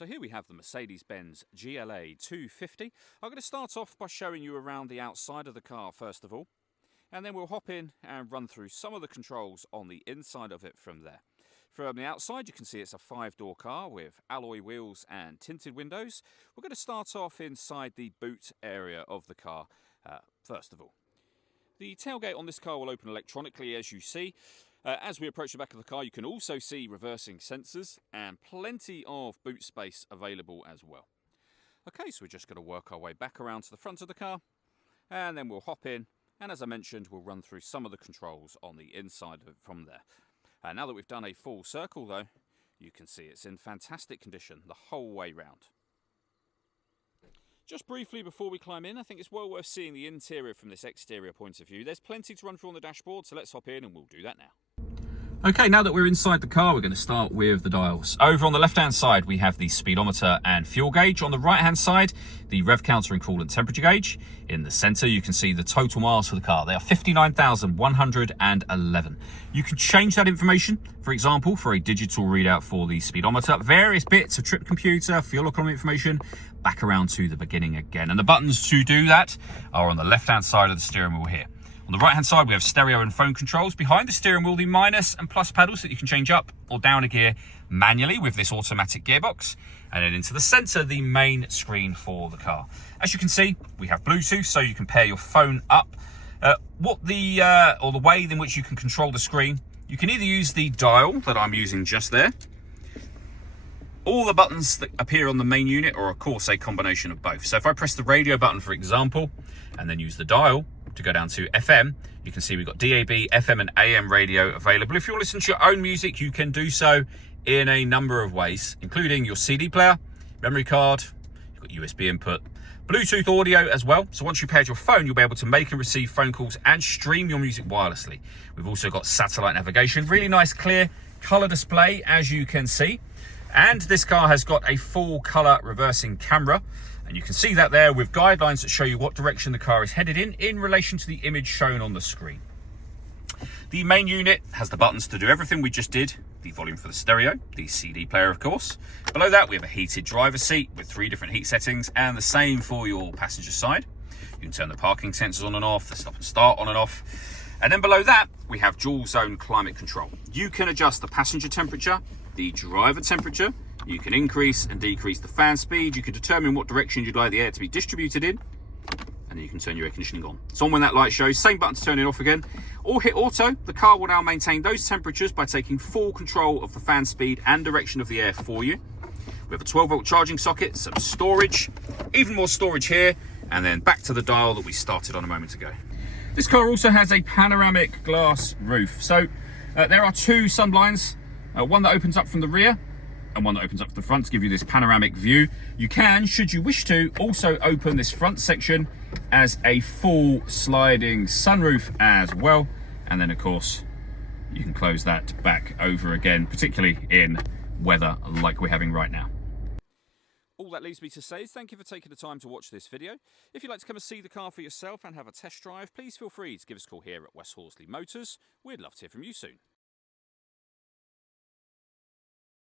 So here we have the Mercedes-Benz GLA 250. I'm going to start off by showing you around the outside of the car first of all, and then we'll hop in and run through some of the controls on the inside of it from there. From the outside you can see it's a 5-door car with alloy wheels and tinted windows. We're going to start off inside the boot area of the car first of all. The tailgate on this car will open electronically, as you see. As we approach the back of the car, you can also see reversing sensors and plenty of boot space available as well. Okay, so we're just going to work our way back around to the front of the car, and then we'll hop in, and as I mentioned, we'll run through some of the controls on the inside of it from there. Now that we've done a full circle though, you can see it's in fantastic condition the whole way round. Just briefly before we climb in, I think it's well worth seeing the interior from this exterior point of view. There's plenty to run through on the dashboard, so let's hop in and we'll do that now. Okay, now that we're inside the car, we're going to start with the dials. Over on the left-hand side, we have the speedometer and fuel gauge. On the right-hand side, the rev counter and coolant temperature gauge. In the center, you can see the total miles for the car. They are 59,111. You can change that information, for example, for a digital readout for the speedometer, various bits of trip computer, fuel economy information, back around to the beginning again. And the buttons to do that are on the left-hand side of the steering wheel here. On the right hand side we have stereo and phone controls. Behind the steering wheel, the minus and plus pedals that you can change up or down a gear manually with this automatic gearbox. And then into the center, the main screen for the car. As you can see, we have Bluetooth, so you can pair your phone up. The way in which you can control the screen, you can either use the dial that I'm using just there. All the buttons that appear on the main unit are of course a combination of both. So if I press the radio button, for example, and then use the dial to go down to FM, you can see we've got DAB, FM and AM radio available. If you want to listen to your own music, you can do so in a number of ways, including your CD player, memory card, you've got USB input, Bluetooth audio as well. So once you paired your phone, you'll be able to make and receive phone calls and stream your music wirelessly. We've also got satellite navigation, really nice clear color display, as you can see. And this car has got a full color reversing camera. And you can see that there with guidelines that show you what direction the car is headed in relation to the image shown on the screen. The main unit has the buttons to do everything we just did. The volume for the stereo, the CD player of course. Below that we have a heated driver's seat with 3 different heat settings, and the same for your passenger side. You can turn the parking sensors on and off, the stop and start on and off. And then below that we have dual zone climate control. You can adjust the passenger temperature, the driver temperature. You can increase and decrease the fan speed. You can determine what direction you'd like the air to be distributed in. And then you can turn your air conditioning on. It's on when that light shows. Same button to turn it off again. Or hit auto. The car will now maintain those temperatures by taking full control of the fan speed and direction of the air for you. We have a 12-volt charging socket, some storage, even more storage here, and then back to the dial that we started on a moment ago. This car also has a panoramic glass roof. So there are 2 sunblinds, one that opens up from the rear and one that opens up to the front to give you this panoramic view. You can, should you wish to, also open this front section as a full sliding sunroof as well. And then of course, you can close that back over again, particularly in weather like we're having right now. All that leaves me to say is thank you for taking the time to watch this video. If you'd like to come and see the car for yourself and have a test drive, please feel free to give us a call here at West Horsley Motors. We'd love to hear from you soon.